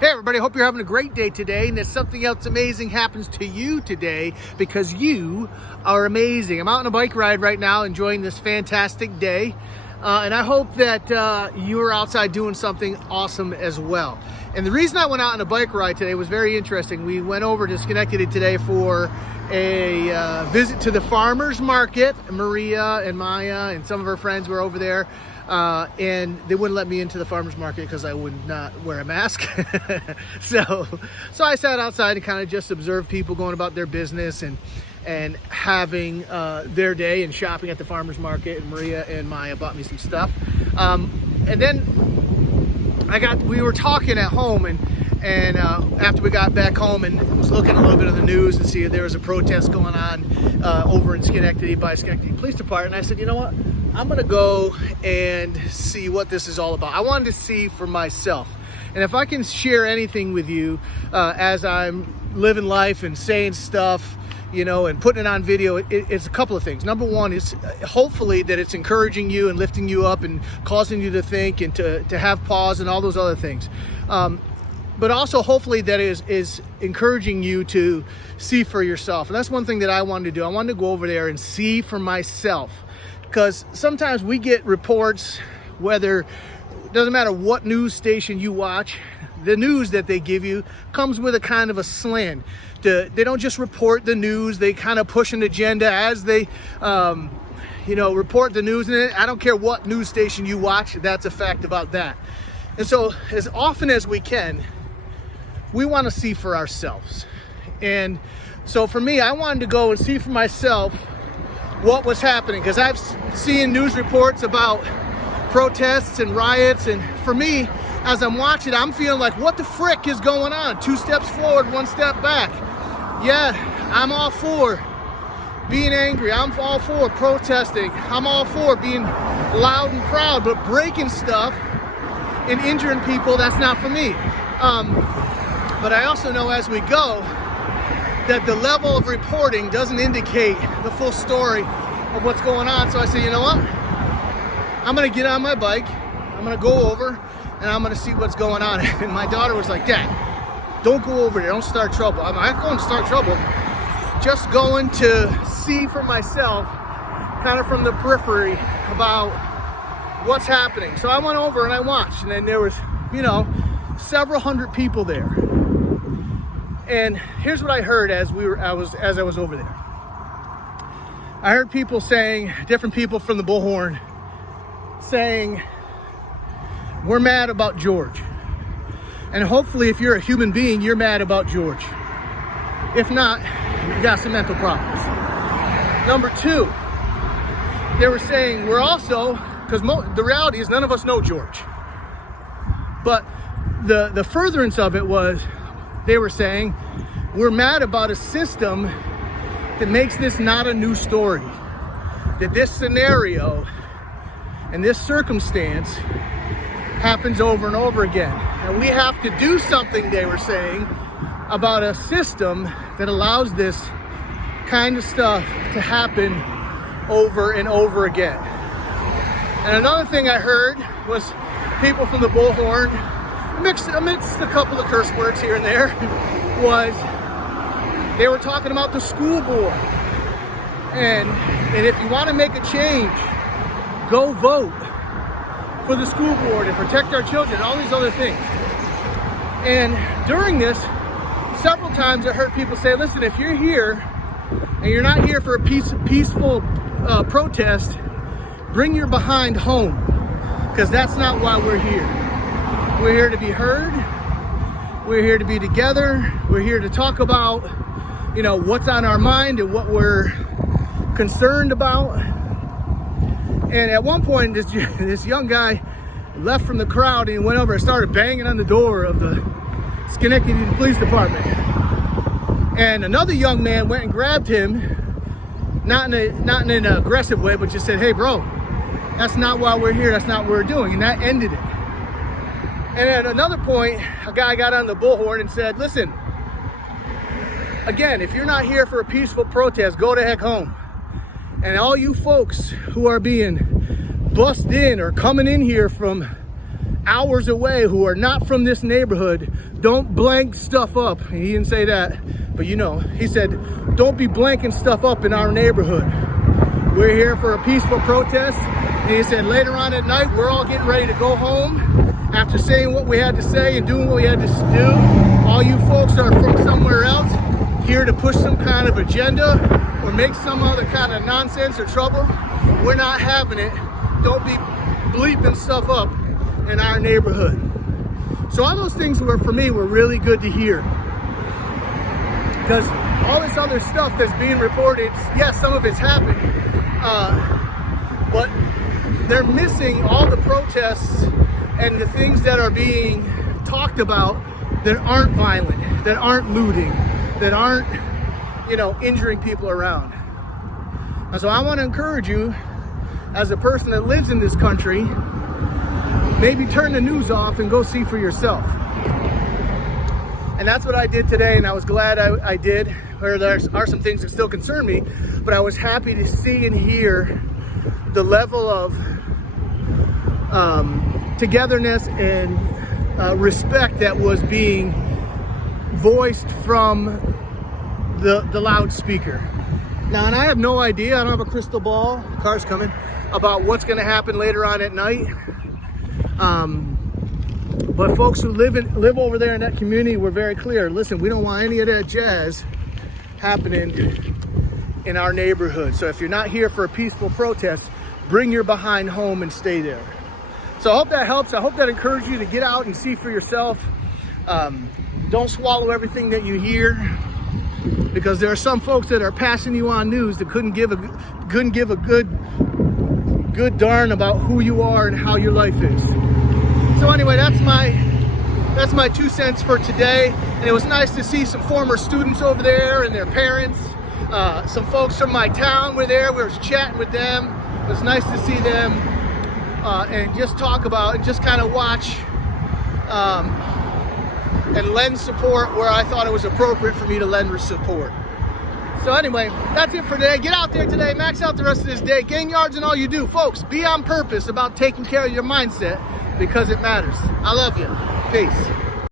Hey everybody, hope you're having a great day today and that something else amazing happens to you today because you are amazing. I'm out on a bike ride right now enjoying this fantastic day and I hope that you are outside doing something awesome as well. And the reason I went out on a bike ride today was very interesting. We went over to Schenectady today for a visit to the farmers market. Maria and Maya and some of her friends were over there. And they wouldn't let me into the farmer's market because I would not wear a mask. so I sat outside and kind of just observed people going about their business and having their day and shopping at the farmer's market. And Maria and Maya bought me some stuff. And then we were talking at home and after we got back home and was looking a little bit of the news and see if there was a protest going on over in Schenectady by Schenectady Police Department. And I said, you know what? I'm gonna go and see what this is all about. I wanted to see for myself. And if I can share anything with you as I'm living life and saying stuff, you know, and putting it on video, it's a couple of things. Number one is hopefully that it's encouraging you and lifting you up and causing you to think and to have pause and all those other things. But also hopefully that is encouraging you to see for yourself. And that's one thing that I wanted to do. I wanted to go over there and see for myself. Because sometimes we get reports, whether, it doesn't matter what news station you watch, the news that they give you comes with a kind of a slant. They don't just report the news, they kind of push an agenda as they report the news. And I don't care what news station you watch, that's a fact about that. And so as often as we can, we want to see for ourselves. And so for me, I wanted to go and see for myself what was happening, because I've seen news reports about protests and riots, and for me, as I'm watching, I'm feeling like, what the frick is going on? 2 steps forward, 1 step back. Yeah, I'm all for being angry. I'm all for protesting. I'm all for being loud and proud, but breaking stuff and injuring people, that's not for me. But I also know as we go, that the level of reporting doesn't indicate the full story of what's going on. So I say, you know what? I'm gonna get on my bike, I'm gonna go over, and I'm gonna see what's going on. And my daughter was like, Dad, don't go over there, don't start trouble. I'm not going to start trouble, just going to see for myself, kind of from the periphery, about what's happening. So I went over and I watched, and then there was, several hundred people there. And here's what I heard as I was over there. I heard people saying, different people from the Bullhorn saying, we're mad about George. And hopefully if you're a human being, you're mad about George. If not, you got some mental problems. Number 2, they were saying, we're also, because the reality is none of us know George. But the furtherance of it was, they were saying, we're mad about a system that makes this not a new story. That this scenario and this circumstance happens over and over again. And we have to do something, they were saying, about a system that allows this kind of stuff to happen over and over again. And another thing I heard was people from the Bullhorn, amidst a couple of curse words here and there, was they were talking about the school board. And if you want to make a change, go vote for the school board and protect our children, all these other things. And during this, several times I heard people say, listen, if you're here and you're not here for a peaceful protest, bring your behind home, because that's not why we're here. We're here to be heard. We're here to be together. We're here to talk about, what's on our mind and what we're concerned about. And at one point, this young guy left from the crowd and went over and started banging on the door of the Schenectady Police Department. And another young man went and grabbed him, not in an aggressive way, but just said, hey, bro, that's not why we're here. That's not what we're doing. And that ended it. And at another point, a guy got on the Bullhorn and said, listen, again, if you're not here for a peaceful protest, go the heck home. And all you folks who are being bussed in or coming in here from hours away who are not from this neighborhood, don't blank stuff up. And he didn't say that, but you know, he said, don't be blanking stuff up in our neighborhood. We're here for a peaceful protest. And he said later on at night, we're all getting ready to go home after saying what we had to say and doing what we had to do. All you folks are from somewhere else, here to push some kind of agenda or make some other kind of nonsense or trouble. We're not having it. Don't be bleeping stuff up in our neighborhood. So all those things were, for me, were really good to hear. Because all this other stuff that's being reported, yes, some of it's happened, but they're missing all the protests and the things that are being talked about that aren't violent, that aren't looting, that aren't, you know, injuring people around. And so I want to encourage you, as a person that lives in this country, maybe turn the news off and go see for yourself. And that's what I did today, and I was glad I did. Where there are some things that still concern me, but I was happy to see and hear the level of togetherness and respect that was being voiced from the loudspeaker. Now, and I have no idea, I don't have a crystal ball, car's coming, about what's going to happen later on at night. But folks who live over there in that community were very clear. Listen, we don't want any of that jazz happening in our neighborhood. So if you're not here for a peaceful protest, bring your behind home and stay there. So I hope that helps. I hope that encourages you to get out and see for yourself. Don't swallow everything that you hear, because there are some folks that are passing you on news that couldn't give a good darn about who you are and how your life is. So anyway, that's my 2 cents for today. And it was nice to see some former students over there and their parents. Some folks from my town were there. We were chatting with them. It was nice to see them and just talk about and just kind of watch and lend support where I thought it was appropriate for me to lend support. So anyway, that's it for today. Get out there today, max out the rest of this day, gain yards in all you do. Folks, be on purpose about taking care of your mindset, because it matters. I love you. Peace.